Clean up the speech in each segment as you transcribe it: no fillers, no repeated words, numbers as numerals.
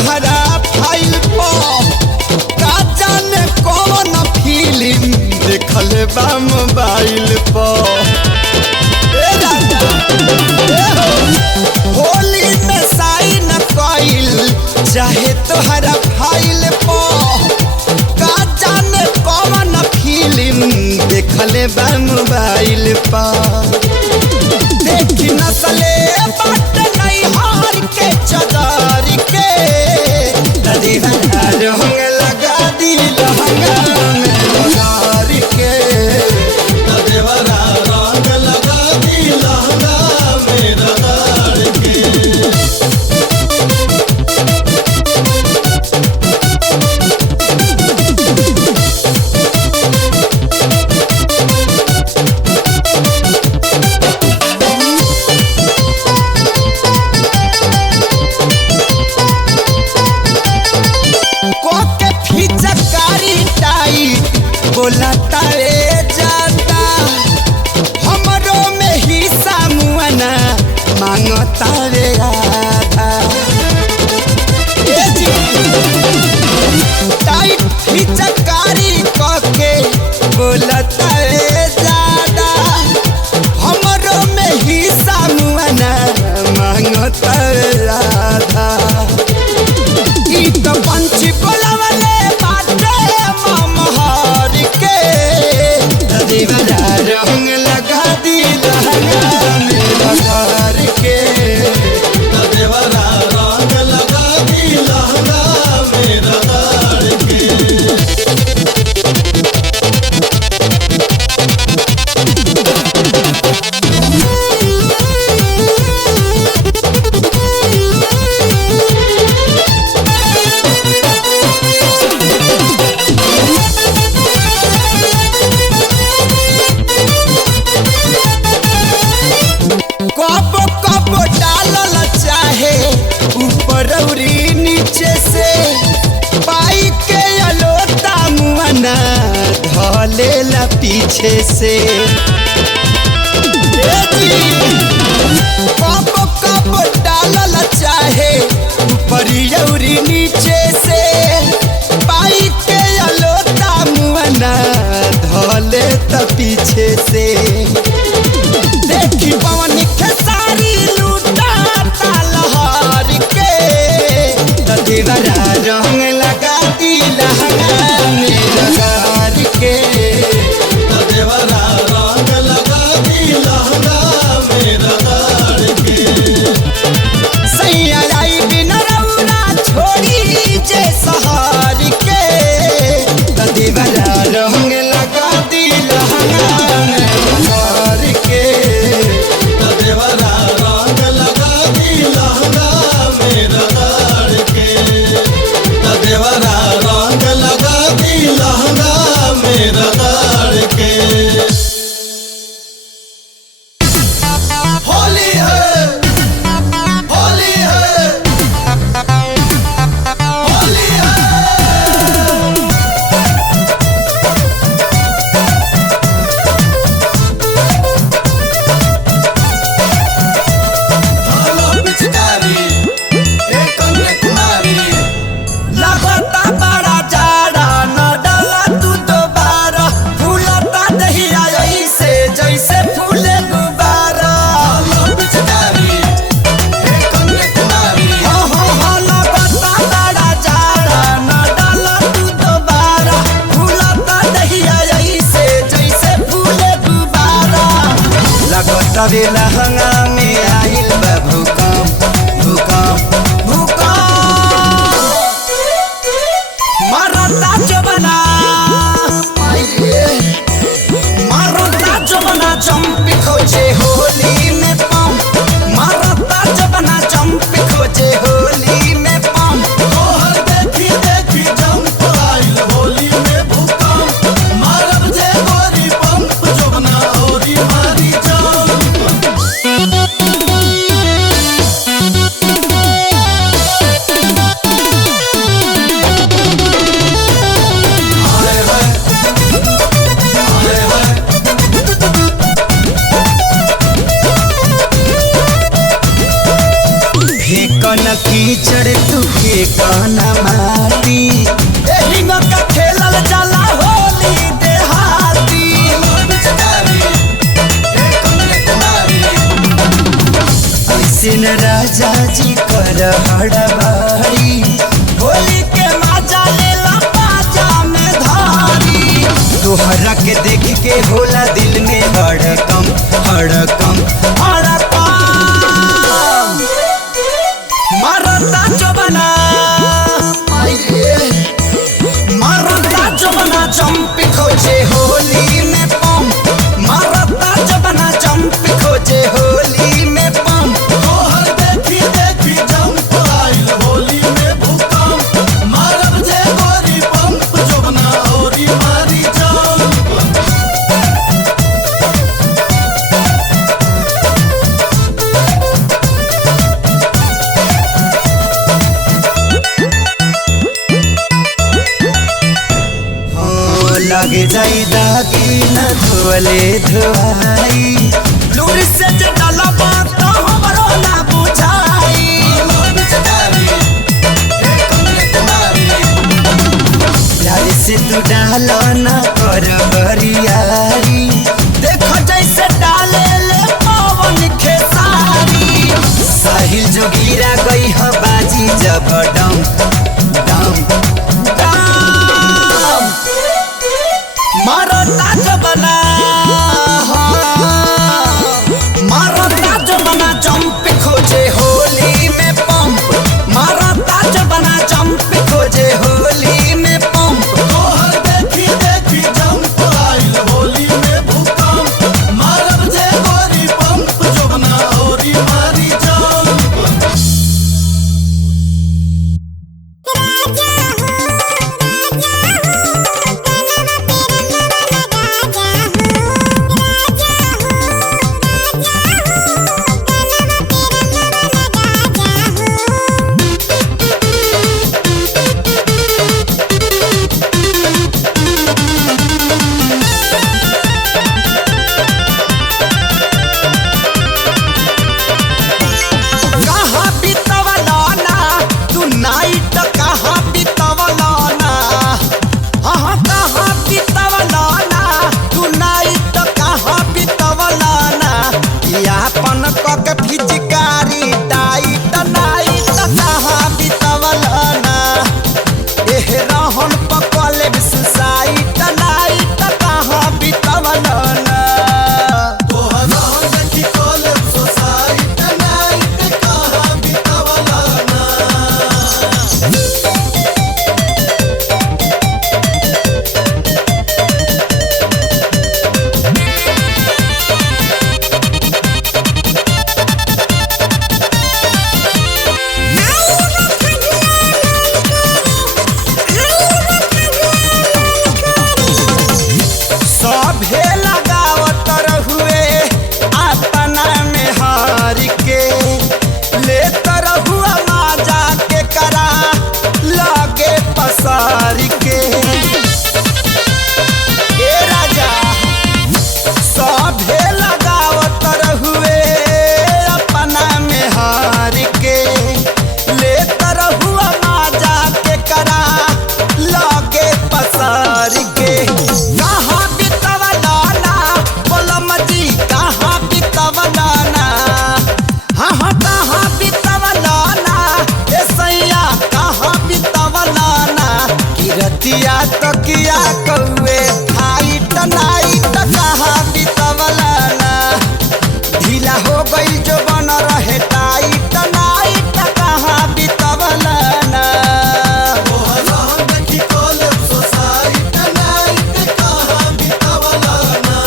तोहरा फाइल पर का जाने कौन फिल्म देखल बा मोबाइल पर। होली में साइन कइल चाहे तोहरा फाइल पर का जाने कौन फिल्म देखल बा मोबाइल पर। देखी नसले बाट नहीं हार के चदार के दीवाना रंग लगा दी लहंगा में बगार के देवरा रंग लगा दी लहंगा में रगड़ के। कोके फिचकारी टाई बोला तारे जाता हमरो में हिस्सा मुआना मांगता रे आधा। टाई फिचकारी कोके बोला तारे जाता हमरो में हिस्सा मुआना मांगता रे आधा। तो पंछी बोलवले बाटे ममहार के दीवाना रंग लगा दी लहंगा में बगार के देवरा रंग लगा दी लहंगा में रगड़ के। कब कब डालल चाहे ऊपर औरी नीचे से पाई के अलोता मुआना धलेला पीछे से। कब कब डालल चाहे ऊपर औरी नीचे से पाई के अलोता मुआना धले त पीछे से। देखी पवन खेसारी लूटा तालहार के दीवाना रंग लगा दी लहंगा में रगार के देवरा रंग लगा दी लहंगा में रगड़ के। सैया आई बिन रौना छोड़ी जे सहार के दीवाना रंग लगा दी लहंगा में रगार के देवरा रंग लगा दी लहंगा में रगड़ के। देवरा रंग लगा दी लहंगा में रगड़ के। होली है होली है होली है। हेलो पिचकारी हे कन्याकुमारी। लगता बड़ा जाड़ा न डाला तू दोबारा फूलता दहिया ऐसे जैसे फूले गुब्बारा। हेलो पिचकारी हे कन्याकुमारी। हो लगता बड़ा जाड़ा न डाला तू दोबारा फूलता दहिया ऐसे जैसे फूले गुब्बारा। लगता रे लहंगा में आइल बा भूकंप भूकंप भूकंप मारता जबना मारता जबना चंपी खोजे होली में पंप मारता जबना चंपी खोजे होली में पंप। तोहर देखी देखी जंप आइल होली में भूकंप। मारब जे गोरी पंप जोबना औरी मारी जंप। मजा लेला बाजा में धारी। तोहरा के देख के होला दिल में हड़कम हड़कम हड़कम। मारता जबना मारता जबना जंप खोजे होली में पंप। मारता जबना जंप खोजे होली में पंप। तोहर देखी देखी जंप आइल होली में भूकंप। मारब जे गोरी पंप जोबना औरी मारी जंप। लगे जाई दागी न धोले धोआई। लूर से डाला बात तो हमरो ना बुझाई। प्यार से तू डालो न कर बरियारी। देखो जैसे डाले ले पवन खेसारी। साहिल जो गिरा गई है बाजी जब डम डम डम। मारता जबना मारता जबना जंप खोजे होली में पंप। मारता जबना जंप खोजे होली में पंप। तोहर देखी देखी जंप आइल होली में भूकंप। मारब जे गोरी पंप जोबना औरी मारी जंप। कहाँ बितवला ना तू नाइट कहाँ बितवला ना। हाँ कहाँ बितवला ना तू नाइट कहाँ बितवला ना। यापन कक फिचकारी टाइट नाइट कहाँ बितवला ना। एह रहन पकले सुसाइट नाइट कहाँ बितवला ना। तोहर रहन देखी कॉलेज सोसाइटी नाइट कहाँ बितवला ना। सभे लगावत रहुए अपना में हार के। लेत रहुआ माजा के करा लगे पसार के। ए राजा सभे लगावत रहुए अपना में हार के। लेत रहुआ माजा के करा लगे पसार के। कहाँ बितवला ना बोलम जी कहाँ बितवला ना। हाँ हाँ कहाँ बितवला ना ए सैया कहाँ बितवला ना। किरतिया तकिया कौए फाइट नाइट कहाँ बितवला ना। ढीला हो गई जो बन रहे टाइट नाइट कहाँ बितवला ना। तोहर रहन देखी कॉलेज सोसाइटी नाइट कहाँ बितवला ना।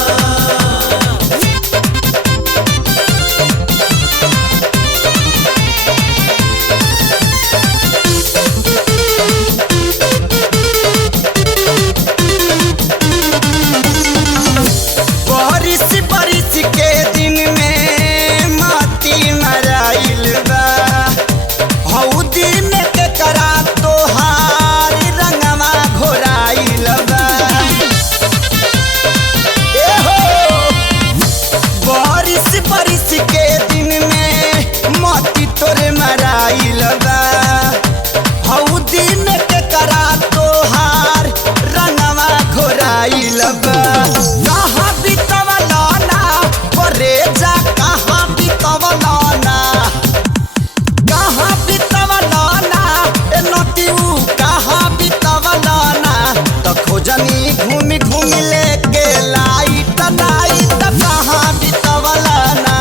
रंग लेके लाइट नाइट कहाँ बितवला ना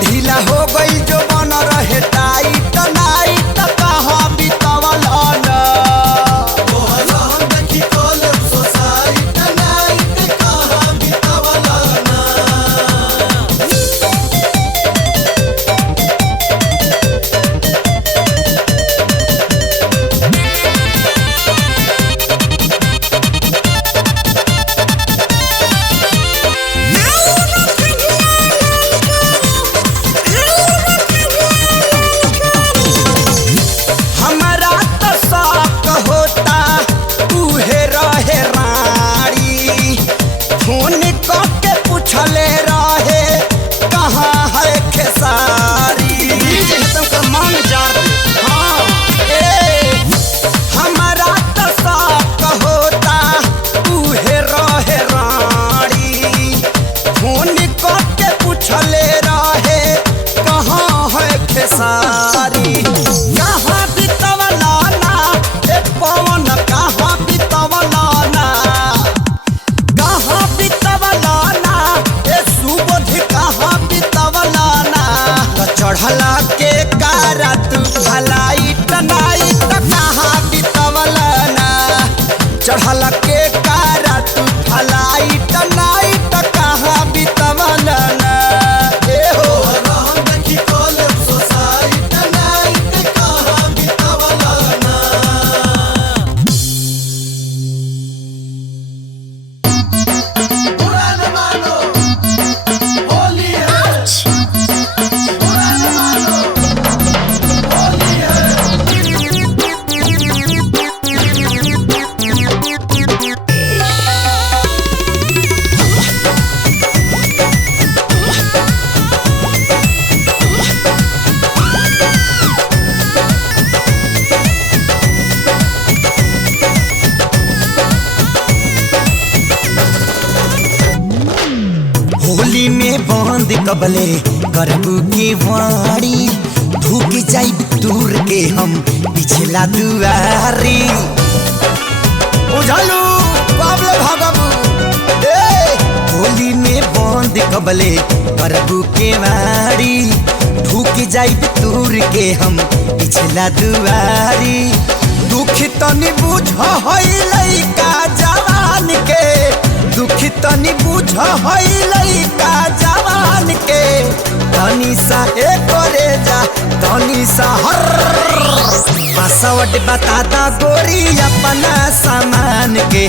ढीला हो गई जो बन रहे टाइट नाइट कहाँ बितवला ना तोहरा हम देखी कॉलेज सोसाइटी नाइट कहाँ बितावला ना हमारा तो शौक होता उहे रहे रानी फोन करके पूछले रहे कहाँ है खेसारी तुमका मन जाते हाँ हमारा तो शौक होता उहे रहे रानी फोन करके पूछले रहे कहाँ है खेसारी कहाँ बितवला ना ए पवन कहाँ बितवला ना कहाँ बितवला ना ए सुबोध कहाँ बितवला ना तो चढ़ला के कारा तू भलाइट नाइट कहाँ बितवला ना चढ़ला के कारा तू भलाइट नाइट कहाँ बितवला ना ए हो तोहरा हम देखी कॉलेज सोसाइटी नाइट कहाँ बितावला ना बुरा न मानो होली है बुरा न मानो होली है होली में बंद कबले करबू की वाड़ी धूक जाई दूर के हम पिछला दुआरी उझलू बाबले भागबू होली में बंद कबले करबू के वाड़ी धूक जाई दूर के हम पिछला दुआरी दुख तनी बुझ हई लइका जवान के दुख तनी बुझ हई लइका जवान के तनी सा ए करे जा तनी सा हर पासवर्ड बता दा गोरी अपना सामान के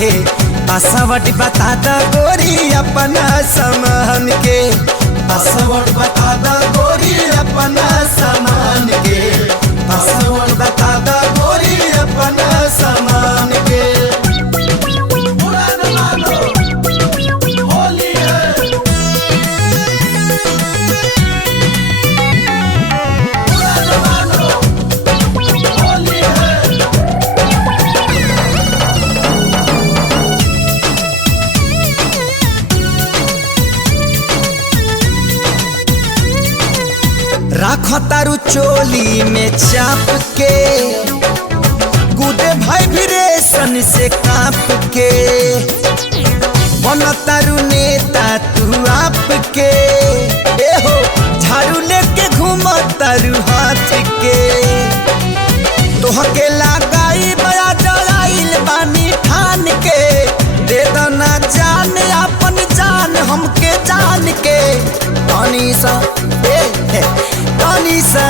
पासवर्ड बता दा गोरी अपना सामान के पासवर्ड बता दा गोरी अपना सामान के पासवर्ड बता दा गोरी अपना सामान के बुरा न मानो होली है बुरा न मानो होली है राख तारू चोली में चाप के कूदे भाई भी रेशन से काप के बन तारू नेता तू आप के ए हो झाड़ू लेके घूम तारू हाथ के तोहके लगाई बड़ा जलाइल बानी ठान के दे दो ना जान अपन जान हमके जान के पानी सा पानी सा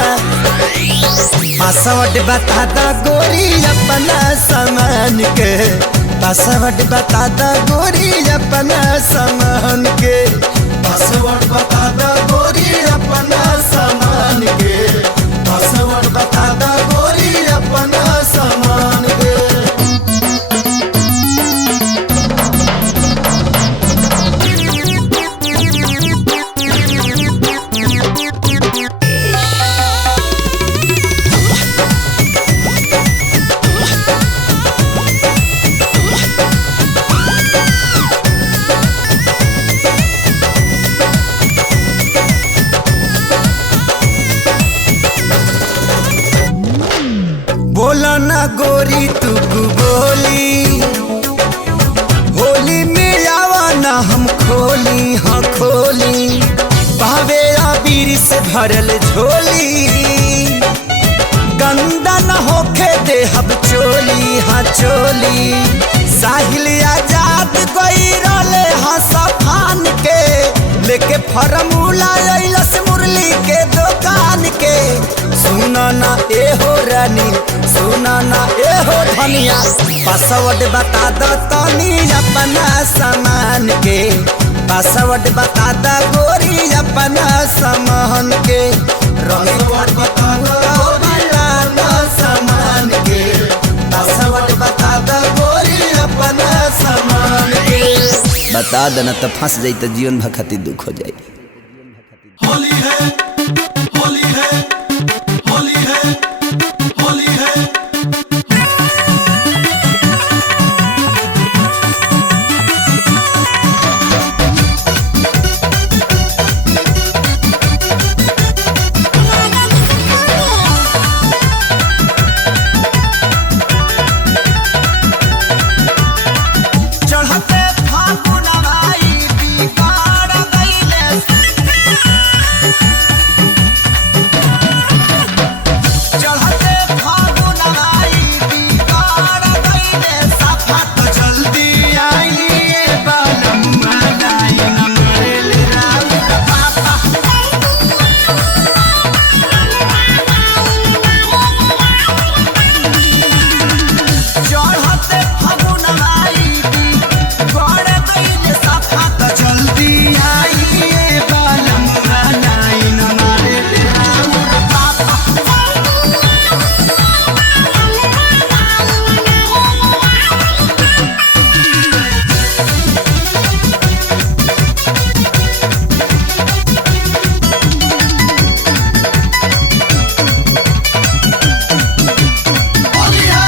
पासवर्ड बता दा गोरी अपना सामान के पासवर्ड बता दा गोरी अपना सामान के पासवर्ड बता दा गोरी अपना सामान के पासवर्ड बता दा गोरी अपना सामान के हब चोली हाँ चोली साहिल आजाद गई रोले हाँ सफान के लेके फॉर्मूला अइलस मुरली के दुकान के सुना ना ए हो रानी सुना ना ए हो धनिया पासवर्ड बता दो तनी अपना सामान के पासवर्ड बता दा गोरी अपना सामान के पासवर्ड बता दो सामान के पासवर्ड बता दा गोरी अपना सामान के बता देना तो फंस जाई तो जीवन भर खातिर दुख हो जाई। होली है होली है होली है होली है चढ़ते फागुन आई बिगाड़ गइले चढ़ते फागुन आई बिगाड़ गइले सफा तो जल्दी आई ए बालमुआ जाई न मरेल राउर पापा चढ़ते फागुन आई बिगाड़ गइले सफा तो जल्दी आई ए बालमुआ जाई न मरेल राउर पापा होली है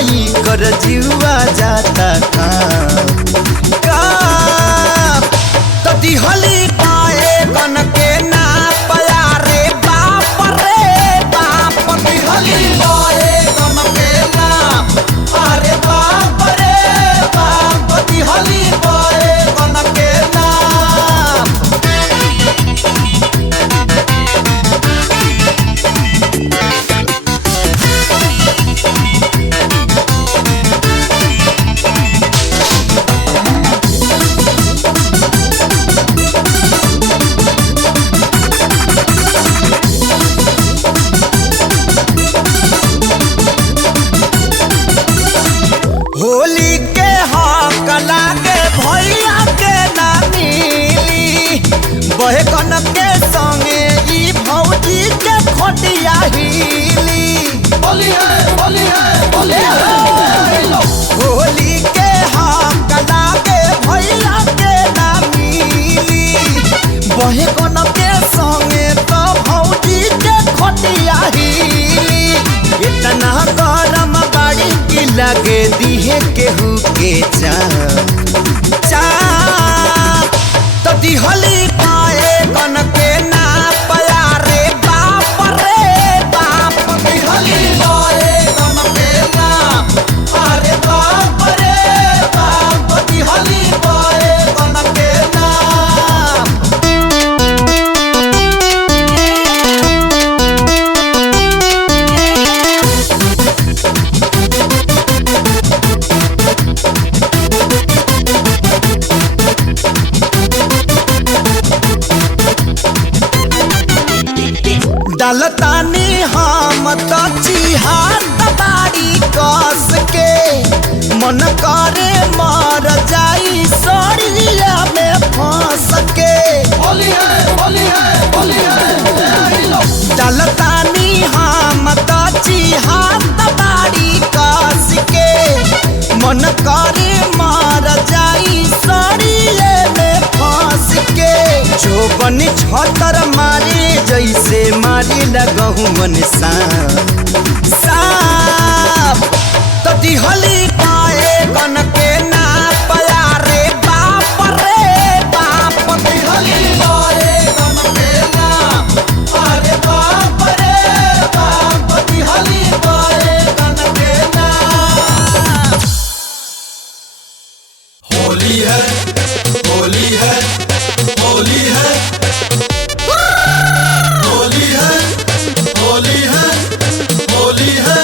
ई कर जीवा जाता का तो दिहली पाए गन के ना पया रे बाप दिहली पाए गन के ना अरे बाप रे बाप दिहली पाए गन के ना होली के हक लागे भैया के ना मिली बहे कन के संगे ई भौजी के खोटिया हिली होली है होली के हक लागे भैया के ना मिली बहे कन के संगे तो भौजी के खोटिया हिली इतना गरम बाड़ी की लगे दिहे केहू के चाप तो दिहली पाए गन के ना पया रे बाप दिहली पाए गन के ना अरे बाप रे बाप दिहली पाए गन के ना डालतानी हम तो चिहात बाड़ी कस के मन करे मर जाई सड़िया में फंस के होली है डालतानी हम तो चिहात बाड़ी कस के मन करे मर जाई सड़िया में फंस के जोबन छतर मारे जैसे मारी लगहू मन साफ तो दिहली पाए गन के ना पया रे बाप दिहली पाए गन के ना अरे बाप रे बाप दिहली पाए गन के ना होली है होली है होली है होली है होली है होली है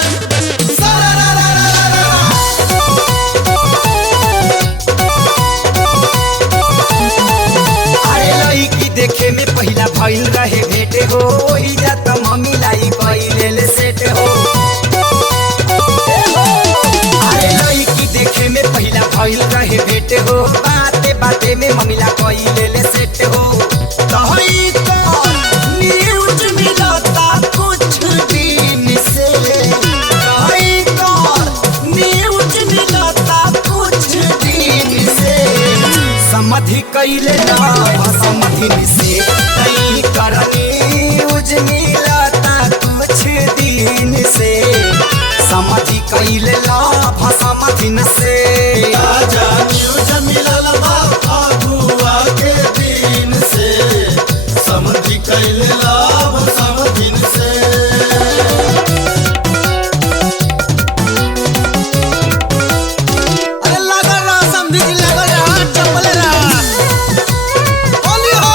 अरे लईकी देखे में पहिला भइल रहे भेटे हो ओही जात मम्मी लाई कइले ले सेट हो अरे लईकी देखे में पहिला भइल रहे भेटे हो बाते बाते में मम्मी ला कइले ले सेट हो तहई तो न्यूज मिलता कुछ दिन से तहई तो न्यूज मिलता कुछ दिन से समधि कइले ना समधि से कई करनी उज मिलता कुछ दिन से समधि कइले ना समधि से आजा न्यूज मिलल बा अगुआ के दिन से समझी कैले लाभ समझिन से अरे लागल रहा समझी की लागल रहा चप्पल रहा होली हो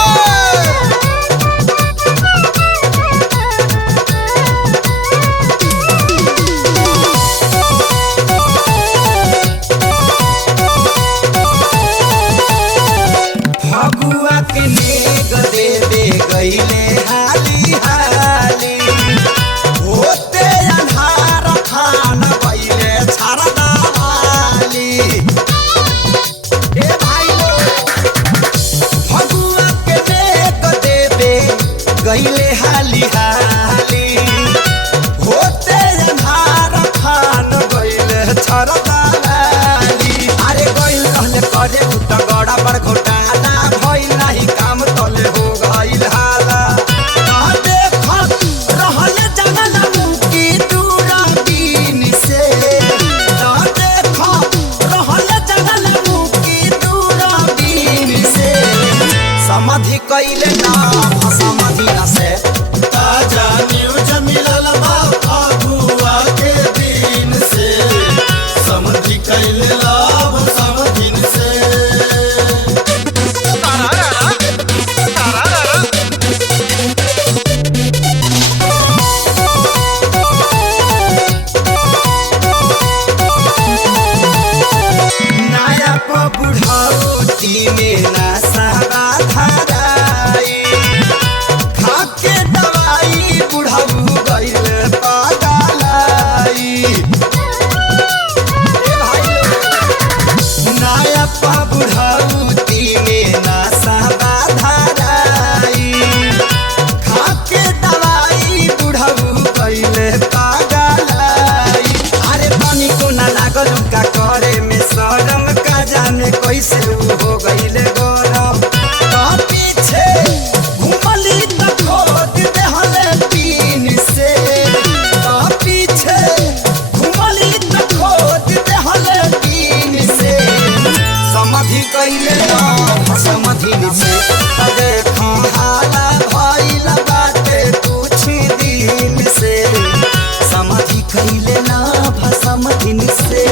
समधिन से।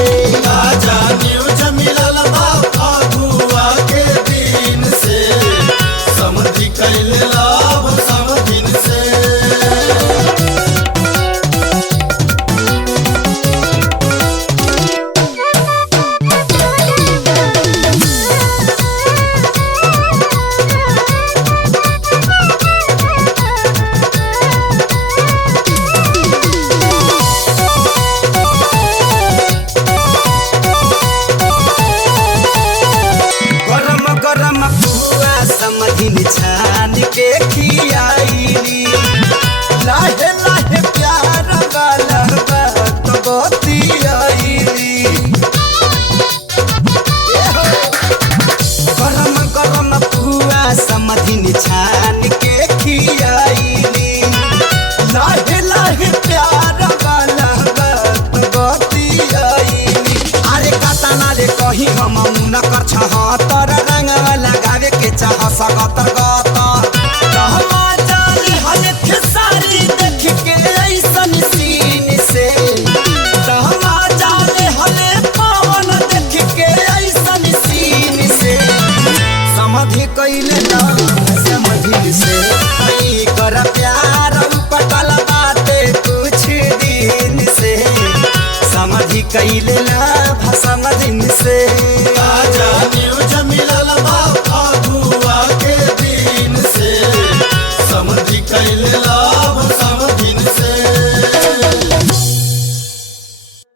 ताजा न्यूज मिलल बा फगुआ के दिन से, समधि कैले लाभ समधिन से। समधिन छान के खियाइली, लाहे लाहे प्यार वाला बात बतियाइली। गरम गरम पुआ समधिन छान के खियाइली, लाहे लाहे प्यार वाला बात बतियाइली। अरे कतना रे कही हम उनकर छहतर रंगवा लगावे के चाह सकतर गतर। कहवा जाने हले खेसारी देख के ऐसन सीन से, कहवा जाने हले पवन देख के ऐसन सीन से। समधि कैले ना समधिन से, आई कर प्यार पटल बाटे कुछ दिन से। समधि कैले ना समधिन से। ताजा